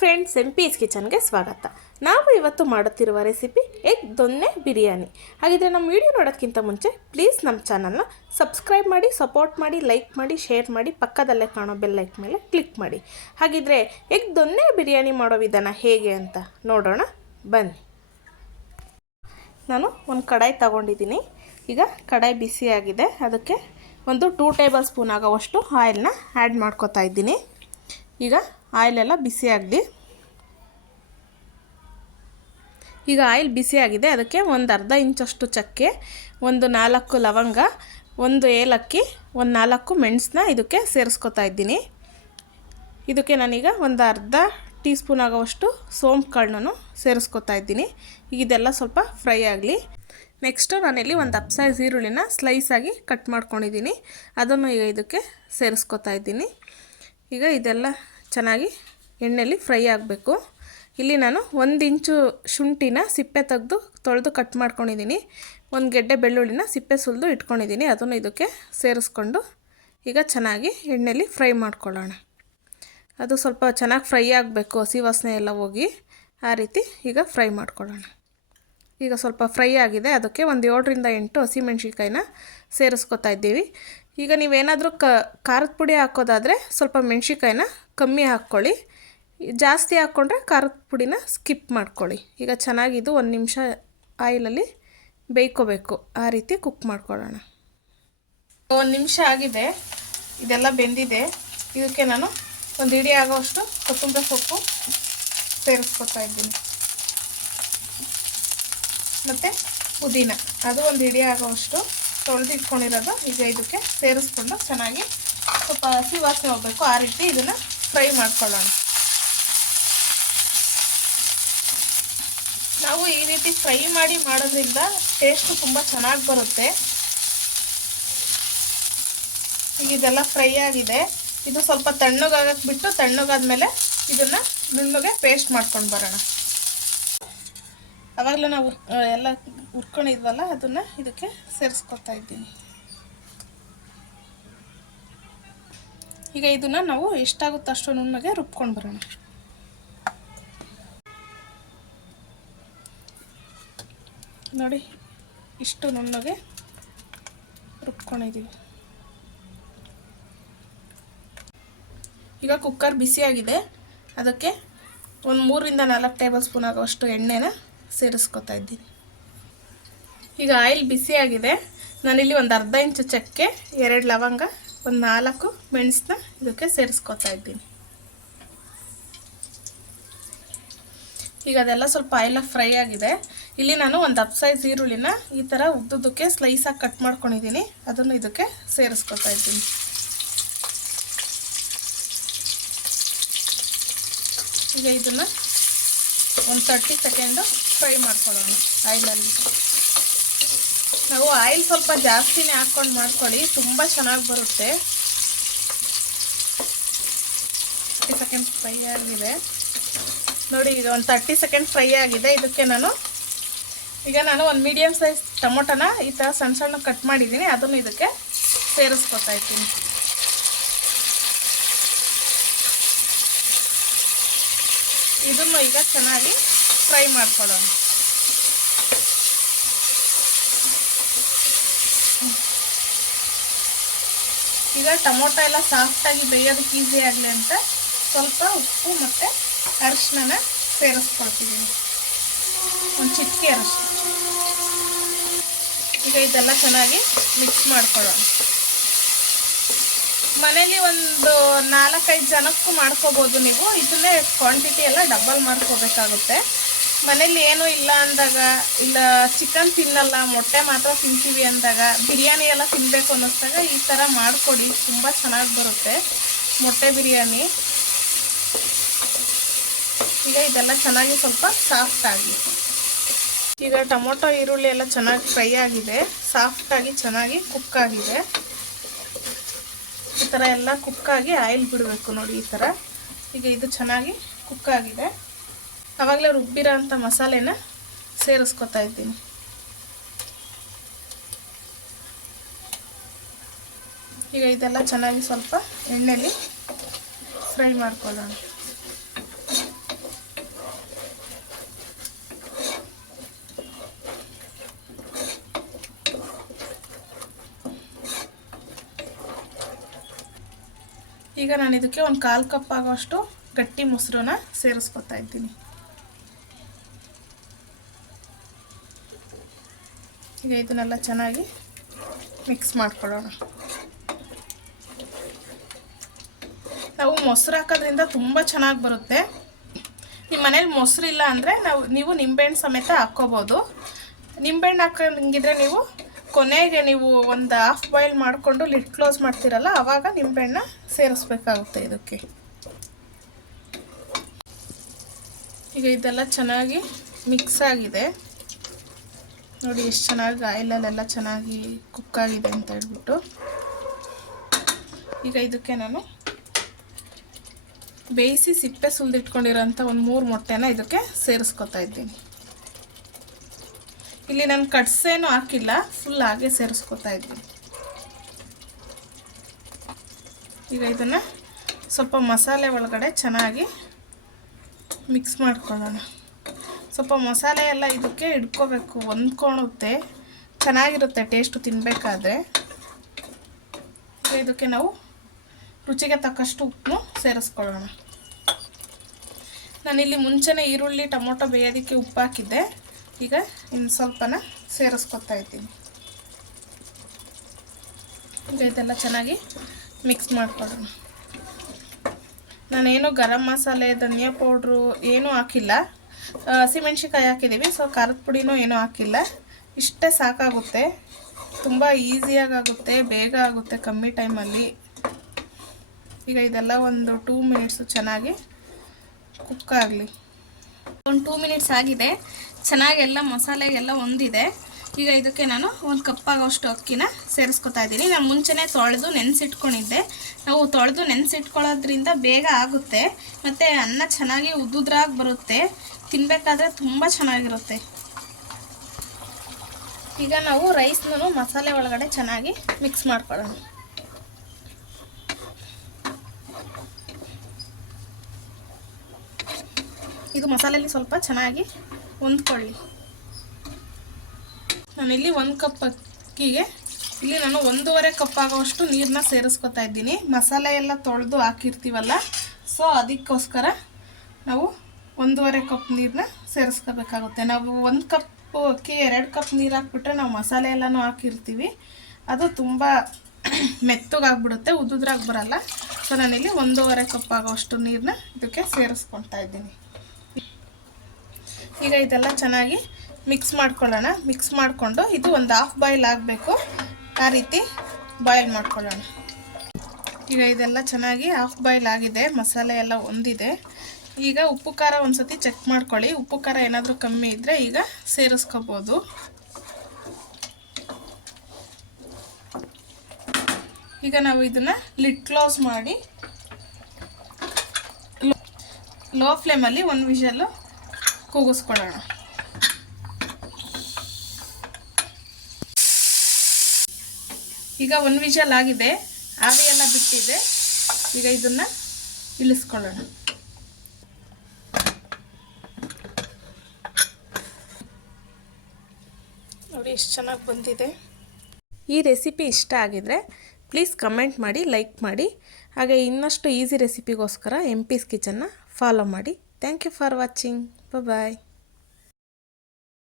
Friends, MP's ಕಿಚನ್ಗೆ ಸ್ವಾಗತ. ನಾವು ಇವತ್ತು ಮಾಡುತ್ತಿರುವ ರೆಸಿಪಿ ಎಗ್ ದೊನ್ನೆ ಬಿರಿಯಾನಿ. ಹಾಗಿದ್ರೆ ನಮ್ಮ ವಿಡಿಯೋ ನೋಡೋದಕ್ಕಿಂತ ಮುಂಚೆ ಪ್ಲೀಸ್ ನಮ್ಮ ಚಾನಲ್ನ ಸಬ್ಸ್ಕ್ರೈಬ್ ಮಾಡಿ, ಸಪೋರ್ಟ್ ಮಾಡಿ, ಲೈಕ್ ಮಾಡಿ, ಶೇರ್ ಮಾಡಿ, ಪಕ್ಕದಲ್ಲೇ ಕಾಣೋ ಬೆಲ್ ಲೈಕ್ ಮೇಲೆ ಕ್ಲಿಕ್ ಮಾಡಿ. ಹಾಗಿದ್ರೆ ಎಗ್ ದೊನ್ನೆ ಬಿರಿಯಾನಿ ಮಾಡೋ ವಿಧಾನ ಹೇಗೆ ಅಂತ ನೋಡೋಣ ಬನ್ನಿ. ನಾನು ಒಂದು ಕಡಾಯಿ ತಗೊಂಡಿದ್ದೀನಿ. ಈಗ ಕಡಾಯಿ ಬಿಸಿಯಾಗಿದೆ. ಅದಕ್ಕೆ ಒಂದು 2 ಟೇಬಲ್ ಸ್ಪೂನ್ ಆಗೋವಷ್ಟು ಆಯಿಲ್ನ ಆ್ಯಡ್ ಮಾಡ್ಕೊತಾ ಇದ್ದೀನಿ. ಈಗ ಆಯಿಲೆಲ್ಲ ಬಿಸಿಯಾಗಲಿ. ಈಗ ಆಯಿಲ್ ಬಿಸಿಯಾಗಿದೆ. ಅದಕ್ಕೆ ಒಂದು ಅರ್ಧ ಇಂಚಷ್ಟು ಚಕ್ಕೆ, ಒಂದು 4 ಲವಂಗ, ಒಂದು ಏಲಕ್ಕಿ, ಒಂದು 4 ಮೆಣಸನ್ನ ಇದಕ್ಕೆ ಸೇರಿಸ್ಕೊತಾ ಇದ್ದೀನಿ. ಇದಕ್ಕೆ ನಾನೀಗ ಒಂದು ಅರ್ಧ ಟೀ ಸ್ಪೂನ್ ಆಗೋವಷ್ಟು ಸೋಂಪು ಕಾಳನ್ನು ಸೇರಿಸ್ಕೊತಾ ಇದ್ದೀನಿ. ಈಗ ಇದೆಲ್ಲ ಸ್ವಲ್ಪ ಫ್ರೈ ಆಗಲಿ. ನೆಕ್ಸ್ಟು ನಾನಿಲ್ಲಿ ಒಂದು ಅಪ್ ಸೈಜ್ ಈರುಳ್ಳಿನ ಸ್ಲೈಸಾಗಿ ಕಟ್ ಮಾಡ್ಕೊಂಡಿದ್ದೀನಿ. ಅದನ್ನು ಈಗ ಇದಕ್ಕೆ ಸೇರಿಸ್ಕೊತಾ ಇದ್ದೀನಿ. ಈಗ ಇದೆಲ್ಲ ಚೆನ್ನಾಗಿ ಎಣ್ಣೆಯಲ್ಲಿ ಫ್ರೈ ಆಗಬೇಕು. ಇಲ್ಲಿ ನಾನು 1 ಇಂಚು ಶುಂಠಿನ ಸಿಪ್ಪೆ ತೆಗೆದು ತೊಳೆದು ಕಟ್ ಮಾಡ್ಕೊಂಡಿದ್ದೀನಿ. ಒಂದು ಗೆಡ್ಡೆ ಬೆಳ್ಳುಳ್ಳಿನ ಸಿಪ್ಪೆ ಸುಲಿದು ಇಟ್ಕೊಂಡಿದ್ದೀನಿ. ಅದನ್ನು ಇದಕ್ಕೆ ಸೇರಿಸ್ಕೊಂಡು ಈಗ ಚೆನ್ನಾಗಿ ಎಣ್ಣೆಯಲ್ಲಿ ಫ್ರೈ ಮಾಡ್ಕೊಳ್ಳೋಣ. ಅದು ಸ್ವಲ್ಪ ಚೆನ್ನಾಗಿ ಫ್ರೈ ಆಗಬೇಕು, ಹಸಿ ವಾಸನೆ ಎಲ್ಲ ಹೋಗಿ. ಆ ರೀತಿ ಈಗ ಫ್ರೈ ಮಾಡ್ಕೊಳ್ಳೋಣ. ಈಗ ಸ್ವಲ್ಪ ಫ್ರೈ ಆಗಿದೆ. ಅದಕ್ಕೆ ಒಂದು 7ರಿಂದ 8 ಹಸಿಮೆಣ್ಸಿನ್ಕಾಯಿನ ಸೇರಿಸ್ಕೊತಾ ಇದ್ದೀವಿ. ಈಗ ನೀವೇನಾದರೂ ಖಾರದ ಪುಡಿ ಹಾಕೋದಾದರೆ ಸ್ವಲ್ಪ ಮೆಣ್ಸಿನ್ಕಾಯಿನ ಕಮ್ಮಿ ಹಾಕ್ಕೊಳ್ಳಿ. ಜಾಸ್ತಿ ಹಾಕ್ಕೊಂಡ್ರೆ ಖಾರದ ಪುಡಿನ ಸ್ಕಿಪ್ ಮಾಡ್ಕೊಳ್ಳಿ. ಈಗ ಚೆನ್ನಾಗಿದು 1 ನಿಮಿಷ ಆಯಿಲಲ್ಲಿ ಬೇಯ್ಕೋಬೇಕು. ಆ ರೀತಿ ಕುಕ್ ಮಾಡ್ಕೊಳ್ಳೋಣ. 1 ನಿಮಿಷ ಆಗಿದೆ. ಇದೆಲ್ಲ ಬೆಂದಿದೆ. ಇದಕ್ಕೆ ನಾನು ಒಂದು ಹಿಡಿ ಆಗೋವಷ್ಟು ಕೊತ್ತಂಬರಿ ಸೊಪ್ಪು ಸೇರಿಸ್ಕೊತಾ ಇದ್ದೀನಿ. ಮತ್ತು ಪುದೀನ ಅದು ಒಂದು ಹಿಡಿ ಆಗೋವಷ್ಟು ತೊಳೆದು ಇಟ್ಕೊಂಡಿರೋದು ಈಗ ಇದಕ್ಕೆ ಸೇರಿಸ್ಕೊಂಡು ಚೆನ್ನಾಗಿ ಸ್ವಲ್ಪ ಹಸಿ ವಾಸನೆ ಹೋಗಬೇಕು. ಆ ರೀತಿ ಇದನ್ನು ಫ್ರೈ ಮಾಡ್ಕೊಳ್ಳೋಣ. ನಾವು ಈ ರೀತಿ ಫ್ರೈ ಮಾಡಿ ಮಾಡೋದ್ರಿಂದ ಟೇಸ್ಟು ತುಂಬ ಚೆನ್ನಾಗಿ ಬರುತ್ತೆ. ಈಗ ಇದೆಲ್ಲ ಫ್ರೈ ಆಗಿದೆ. ಇದು ಸ್ವಲ್ಪ ತಣ್ಣಗಾಗಕ್ಕೆ ಬಿಟ್ಟು ತಣ್ಣಗಾದ್ಮೇಲೆ ಇದನ್ನು ನುಣ್ಣಗೆ ಪೇಸ್ಟ್ ಮಾಡ್ಕೊಂಡು ಬರೋಣ. ಆವಾಗಲೇ ನಾವು ಎಲ್ಲ ಹುರ್ಕೊಂಡಿದ್ವಲ್ಲ ಅದನ್ನು ಇದಕ್ಕೆ ಸೇರಿಸ್ಕೊತಾ ಇದ್ದೀನಿ. ಈಗ ಇದನ್ನು ನಾವು ಎಷ್ಟಾಗುತ್ತೋ ಅಷ್ಟು ನುಣ್ಣಗೆ ರುಬ್ಕೊಂಡು ಬರೋಣ. ನೋಡಿ, ಇಷ್ಟು ನುಣ್ಣಗೆ ರುಬ್ಕೊಂಡಿದ್ದೀವಿ. ಈಗ ಕುಕ್ಕರ್ ಬಿಸಿಯಾಗಿದೆ. ಅದಕ್ಕೆ ಒಂದು 3ರಿಂದ 4 ಟೇಬಲ್ ಸ್ಪೂನ್ ಆಗುವಷ್ಟು ಎಣ್ಣೆನ ಸೇರಿಸ್ಕೊತಾ ಇದ್ದೀನಿ. ಈಗ ಆಯಿಲ್ ಬಿಸಿಯಾಗಿದೆ. ನಾನಿಲ್ಲಿ ಒಂದು ಅರ್ಧ ಇಂಚು ಚಕ್ಕೆ, 2 ಲವಂಗ, ಒಂದು 4 ಮೆಣಸನ್ನ ಇದಕ್ಕೆ ಸೇರಿಸ್ಕೊತಾ ಇದ್ದೀನಿ. ಈಗ ಅದೆಲ್ಲ ಸ್ವಲ್ಪ ಆಯಿಲ ಫ್ರೈ ಆಗಿದೆ. ಇಲ್ಲಿ ನಾನು ಒಂದು ಅಪ್ ಸೈಜ್ ಈರುಳ್ಳಿನ ಈ ಥರ ಉದ್ದುದಕ್ಕೆ ಸ್ಲೈಸಾಗಿ ಕಟ್ ಮಾಡ್ಕೊಂಡಿದ್ದೀನಿ. ಅದನ್ನು ಇದಕ್ಕೆ ಸೇರಿಸ್ಕೊತಾ ಇದ್ದೀನಿ. ಈಗ ಇದನ್ನು ಒಂದು 30 ಸೆಕೆಂಡು ಫ್ರೈ ಮಾಡ್ಕೊಳ್ಳೋಣ ಆಯಿಲಲ್ಲಿ. ನಾವು ಆಯಿಲ್ ಸ್ವಲ್ಪ ಜಾಸ್ತಿನೇ ಹಾಕ್ಕೊಂಡು ಮಾಡ್ಕೊಳ್ಳಿ, ತುಂಬ ಚೆನ್ನಾಗಿ ಬರುತ್ತೆ. 30 ಸೆಕೆಂಡ್ ಫ್ರೈ ಆಗಿದೆ ನೋಡಿ. ಈಗ ಒಂದು 30 ಸೆಕೆಂಡ್ ಫ್ರೈ ಆಗಿದೆ. ಇದಕ್ಕೆ ನಾನು ಒಂದು ಮೀಡಿಯಮ್ ಸೈಜ್ ಟೊಮೊಟೊನ ಈ ಥರ ಸಣ್ಣ ಸಣ್ಣ ಕಟ್ ಮಾಡಿದ್ದೀನಿ. ಅದನ್ನು ಇದಕ್ಕೆ ಸೇರಿಸ್ಕೊತಾ ಇದ್ದೀನಿ. ಇದನ್ನು ಈಗ ಚೆನ್ನಾಗಿ ಫ್ರೈ ಮಾಡ್ಕೊಳ್ಳೋಣ. ಈಗ ಟೊಮೊಟೊ ಎಲ್ಲ ಸಾಫ್ಟಾಗಿ ಬೇಯೋದಕ್ಕೆ ಈಸಿ ಆಗಲಿ ಅಂತ ಸ್ವಲ್ಪ ಉಪ್ಪು ಮತ್ತು ಅರಿಶಿನ ಸೇರಿಸ್ಕೊಳ್ತಿದ್ದೀನಿ. ಒಂದು ಚಿಟಿಕೆ ಅರಿಶಿನ. ಈಗ ಇದೆಲ್ಲ ಚೆನ್ನಾಗಿ ಮಿಕ್ಸ್ ಮಾಡ್ಕೊಳ್ಳೋಣ. ಮನೇಲಿ ಒಂದು 4-5 ಜನಕ್ಕೂ ಮಾಡ್ಕೋಬೋದು ನೀವು. ಇದನ್ನೇ ಕ್ವಾಂಟಿಟಿ ಎಲ್ಲ ಡಬಲ್ ಮಾಡ್ಕೋಬೇಕಾಗುತ್ತೆ. ಮನೇಲಿ ಏನೂ ಇಲ್ಲ ಅಂದಾಗ, ಇಲ್ಲ ಚಿಕನ್ ತಿನ್ನಲ್ಲ, ಮೊಟ್ಟೆ ಮಾತ್ರ ತಿಂತೀವಿ ಅಂದಾಗ, ಬಿರಿಯಾನಿ ಎಲ್ಲ ತಿನ್ನಬೇಕು ಅನ್ನಿಸ್ದಾಗ ಈ ಥರ ಮಾಡಿಕೊಡಿ, ತುಂಬ ಚೆನ್ನಾಗಿ ಬರುತ್ತೆ ಮೊಟ್ಟೆ ಬಿರಿಯಾನಿ. ಈಗ ಇದೆಲ್ಲ ಚೆನ್ನಾಗಿ ಸ್ವಲ್ಪ ಸಾಫ್ಟಾಗಿ. ಈಗ ಟೊಮೊಟೊ ಈರುಳ್ಳಿ ಎಲ್ಲ ಚೆನ್ನಾಗಿ ಫ್ರೈ ಆಗಿದೆ, ಸಾಫ್ಟಾಗಿ ಚೆನ್ನಾಗಿ ಕುಕ್ ಆಗಿದೆ. ಈ ಥರ ಎಲ್ಲ ಕುಕ್ಕಾಗಿ ಆಯಿಲ್ ಬಿಡಬೇಕು ನೋಡಿ, ಈ ಥರ. ಈಗ ಇದು ಚೆನ್ನಾಗಿ ಕುಕ್ ಆಗಿದೆ. ಆವಾಗಲೇ ರುಬ್ಬಿರೋ ಅಂಥ ಮಸಾಲೆನ ಸೇರಿಸ್ಕೊತಾ ಇದ್ದೀನಿ. ಈಗ ಇದೆಲ್ಲ ಚೆನ್ನಾಗಿ ಸ್ವಲ್ಪ ಎಣ್ಣೆಯಲ್ಲಿ ಫ್ರೈ ಮಾಡ್ಕೊಳ್ಳೋಣ. ಈಗ ನಾನು ಇದಕ್ಕೆ ಒಂದು 1/4 ಕಪ್ ಆಗೋಷ್ಟು ಗಟ್ಟಿ ಮೊಸರನ್ನ ಸೇರಿಸ್ಕೊತಾ ಇದ್ದೀನಿ. ಈಗ ಇದನ್ನೆಲ್ಲ ಚೆನ್ನಾಗಿ ಮಿಕ್ಸ್ ಮಾಡ್ಕೊಳ್ಳೋಣ. ನಾವು ಮೊಸರು ಹಾಕೋದ್ರಿಂದ ತುಂಬ ಚೆನ್ನಾಗಿ ಬರುತ್ತೆ. ನಿಮ್ಮ ಮನೇಲಿ ಮೊಸರು ಇಲ್ಲ ಅಂದರೆ ನೀವು ನಿಂಬೆಹಣ್ಣು ಸಮೇತ ಹಾಕ್ಕೋಬೋದು. ನಿಂಬೆಹಣ್ಣು ಹಾಕೋಂಗಿದ್ರೆ ನೀವು ಕೊನೆಗೆ ನೀವು ಒಂದು ಹಾಫ್ ಬಾಯ್ಲ್ ಮಾಡಿಕೊಂಡು ಲಿಡ್ ಕ್ಲೋಸ್ ಮಾಡ್ತೀರಲ್ಲ, ಆವಾಗ ನಿಂಬೆಹಣ್ಣ ಸೇರಿಸ್ಬೇಕಾಗುತ್ತೆ ಇದಕ್ಕೆ. ಈಗ ಇದೆಲ್ಲ ಚೆನ್ನಾಗಿ ಮಿಕ್ಸ್ ಆಗಿದೆ ನೋಡಿ, ಎಷ್ಟು ಚೆನ್ನಾಗಿ ಆಯಿಲಲ್ಲೆಲ್ಲ ಚೆನ್ನಾಗಿ ಕುಕ್ ಆಗಿದೆ ಅಂತ ಹೇಳ್ಬಿಟ್ಟು. ಈಗ ಇದಕ್ಕೆ ನಾನು ಬೇಯಿಸಿ ಸಿಪ್ಪೆ ಸುಲಿದಿಟ್ಕೊಂಡಿರೋಂಥ ಒಂದು 3 ಮೊಟ್ಟೆನ ಇದಕ್ಕೆ ಸೇರಿಸ್ಕೊತಾ ಇದ್ದೀನಿ. ಇಲ್ಲಿ ನಾನು ಕಟ್ಸೇನು ಹಾಕಿಲ್ಲ, ಫುಲ್ ಹಾಗೆ ಸೇರಿಸ್ಕೊತಾ ಇದ್ದೀನಿ. ಈಗ ಇದನ್ನು ಸ್ವಲ್ಪ ಮಸಾಲೆ ಒಳಗಡೆ ಚೆನ್ನಾಗಿ ಮಿಕ್ಸ್ ಮಾಡ್ಕೊಳ್ಳೋಣ. ಸ್ವಲ್ಪ ಮಸಾಲೆ ಎಲ್ಲ ಇದಕ್ಕೆ ಹಿಡ್ಕೋಬೇಕು, ಹೊಂದ್ಕೊಳ್ಳುತ್ತೆ, ಚೆನ್ನಾಗಿರುತ್ತೆ ಟೇಸ್ಟು ತಿನ್ನಬೇಕಾದ್ರೆ. ಇದಕ್ಕೆ ನಾವು ರುಚಿಗೆ ತಕ್ಕಷ್ಟು ಉಪ್ಪು ಸೇರಿಸ್ಕೊಳ್ಳೋಣ. ನಾನಿಲ್ಲಿ ಮುಂಚೆನೇ ಈರುಳ್ಳಿ ಟೊಮೊಟೊ ಬೇಯೋದಕ್ಕೆ ಉಪ್ಪು ಹಾಕಿದ್ದೆ. ಈಗ ಇನ್ನು ಸ್ವಲ್ಪನ ಸೇರಿಸ್ಕೊತಾ ಇದ್ದೀನಿ. ಈಗ ಇದೆಲ್ಲ ಚೆನ್ನಾಗಿ ಮಿಕ್ಸ್ ಮಾಡ್ಕೊಳ್ಳೋಣ. ನಾನೇನು ಗರಂ ಮಸಾಲೆ, ಧನಿಯಾ ಪೌಡ್ರು ಏನೂ ಹಾಕಿಲ್ಲ, ಹಸಿಮೆಣ್ಸಿಕಾಯಿ ಹಾಕಿದ್ದೀವಿ. ಸೊ ಖಾರದ ಪುಡಿನೂ ಏನೂ ಹಾಕಿಲ್ಲ. ಇಷ್ಟೇ ಸಾಕಾಗುತ್ತೆ, ತುಂಬ ಈಸಿಯಾಗುತ್ತೆ, ಬೇಗ ಆಗುತ್ತೆ, ಕಮ್ಮಿ ಟೈಮಲ್ಲಿ. ಈಗ ಇದೆಲ್ಲ ಒಂದು 2 ಮಿನಿಟ್ಸು ಚೆನ್ನಾಗಿ ಕುಕ್ ಆಗಲಿ. ಒಂದು 2 ಮಿನಿಟ್ಸ್ ಆಗಿದೆ, ಚೆನ್ನಾಗೆಲ್ಲ ಮಸಾಲೆಗೆಲ್ಲ ಹೊಂದಿದೆ. ಈಗ ಇದಕ್ಕೆ ನಾನು 1 ಕಪ್ ಆಗೋಷ್ಟು ಅಕ್ಕಿನ ಸೇರಿಸ್ಕೊತಾ ಇದ್ದೀನಿ. ನಾನು ಮುಂಚೆನೇ ತೊಳೆದು ನೆನೆಸಿಟ್ಕೊಂಡಿದ್ದೆ. ನಾವು ತೊಳೆದು ನೆನೆಸಿಟ್ಕೊಳ್ಳೋದ್ರಿಂದ ಬೇಗ ಆಗುತ್ತೆ, ಮತ್ತು ಅನ್ನ ಚೆನ್ನಾಗಿ ಉದ್ದುದ್ರಾಗಿ ಬರುತ್ತೆ, ತಿನ್ನಬೇಕಾದ್ರೆ ತುಂಬ ಚೆನ್ನಾಗಿರುತ್ತೆ. ಈಗ ನಾವು ರೈಸ್ನೂ ಮಸಾಲೆ ಒಳಗಡೆ ಚೆನ್ನಾಗಿ ಮಿಕ್ಸ್ ಮಾಡ್ಕೊಳ್ಳೋಣ. ಇದು ಮಸಾಲೆಯಲ್ಲಿ ಸ್ವಲ್ಪ ಚೆನ್ನಾಗಿ ಹೊಂದ್ಕೊಳ್ಳಿ. ನಾನಿಲ್ಲಿ 1 ಕಪ್ ಅಕ್ಕಿಗೆ ಇಲ್ಲಿ ನಾನು 1.5 ಕಪ್ ಆಗೋಷ್ಟು ನೀರನ್ನ ಸೇರಿಸ್ಕೊತಾ ಇದ್ದೀನಿ. ಮಸಾಲೆ ಎಲ್ಲ ತೊಳೆದು ಹಾಕಿರ್ತೀವಲ್ಲ, ಸೊ ಅದಕ್ಕೋಸ್ಕರ ನಾವು 1.5 ಕಪ್ ನೀರನ್ನ ಸೇರಿಸ್ಕೋಬೇಕಾಗುತ್ತೆ. ನಾವು 1 ಕಪ್ ಅಕ್ಕಿ 2 ಕಪ್ ನೀರು ಹಾಕ್ಬಿಟ್ರೆ ನಾವು ಮಸಾಲೆ ಎಲ್ಲನೂ ಹಾಕಿರ್ತೀವಿ, ಅದು ತುಂಬ ಮೆತ್ತಗಾಗ್ಬಿಡುತ್ತೆ, ಉದ್ದುದ್ರಾಗಿ ಬರಲ್ಲ. ಸೊ ನಾನಿಲ್ಲಿ 1.5 ಕಪ್ ಆಗೋಷ್ಟು ನೀರನ್ನ ಇದಕ್ಕೆ ಸೇರಿಸ್ಕೊತಾ ಇದ್ದೀನಿ. ಈಗ ಇದೆಲ್ಲ ಚೆನ್ನಾಗಿ ಮಿಕ್ಸ್ ಮಾಡ್ಕೊಳ್ಳೋಣ. ಮಿಕ್ಸ್ ಮಾಡಿಕೊಂಡು ಇದು ಒಂದು ಹಾಫ್ ಬಾಯ್ಲ್ ಆಗಬೇಕು, ಆ ರೀತಿ ಬಾಯ್ಲ್ ಮಾಡ್ಕೊಳ್ಳೋಣ. ಈಗ ಇದೆಲ್ಲ ಚೆನ್ನಾಗಿ ಹಾಫ್ ಬಾಯ್ಲ್ ಆಗಿದೆ, ಮಸಾಲೆ ಎಲ್ಲ ಹೊಂದಿದೆ. ಈಗ ಉಪ್ಪು ಖಾರ ಒಂದು ಸತಿ ಚೆಕ್ ಮಾಡ್ಕೊಳ್ಳಿ. ಉಪ್ಪು ಖಾರ ಏನಾದರೂ ಕಮ್ಮಿ ಇದ್ದರೆ ಈಗ ಸೇರಿಸ್ಕೋಬೋದು. ಈಗ ನಾವು ಇದನ್ನು ಲಿಡ್ ಕ್ಲೋಸ್ ಮಾಡಿ ಲೋ ಫ್ಲೇಮಲ್ಲಿ 1 ವಿಷಲ್ಲು ಕೂಗಿಸ್ಕೊಳ್ಳೋಣ. ಈಗ 1 ವಿಷಲ್ ಆಗಿದೆ, ಆವಿ ಎಲ್ಲ ಬಿಟ್ಟಿದೆ. ಈಗ ಇದನ್ನು ಇಳಿಸ್ಕೊಳ್ಳೋಣ. ನೋಡಿ ಎಷ್ಟು ಚೆನ್ನಾಗಿ ಬಂದಿದೆ. ಈ ರೆಸಿಪಿ ಇಷ್ಟ ಆಗಿದರೆ ಪ್ಲೀಸ್ ಕಮೆಂಟ್ ಮಾಡಿ, ಲೈಕ್ ಮಾಡಿ. ಹಾಗೆ ಇನ್ನಷ್ಟು ಈಸಿ ರೆಸಿಪಿಗೋಸ್ಕರ MP's ಕಿಚನ್ನ ಫಾಲೋ ಮಾಡಿ. Thank you for watching. Bye.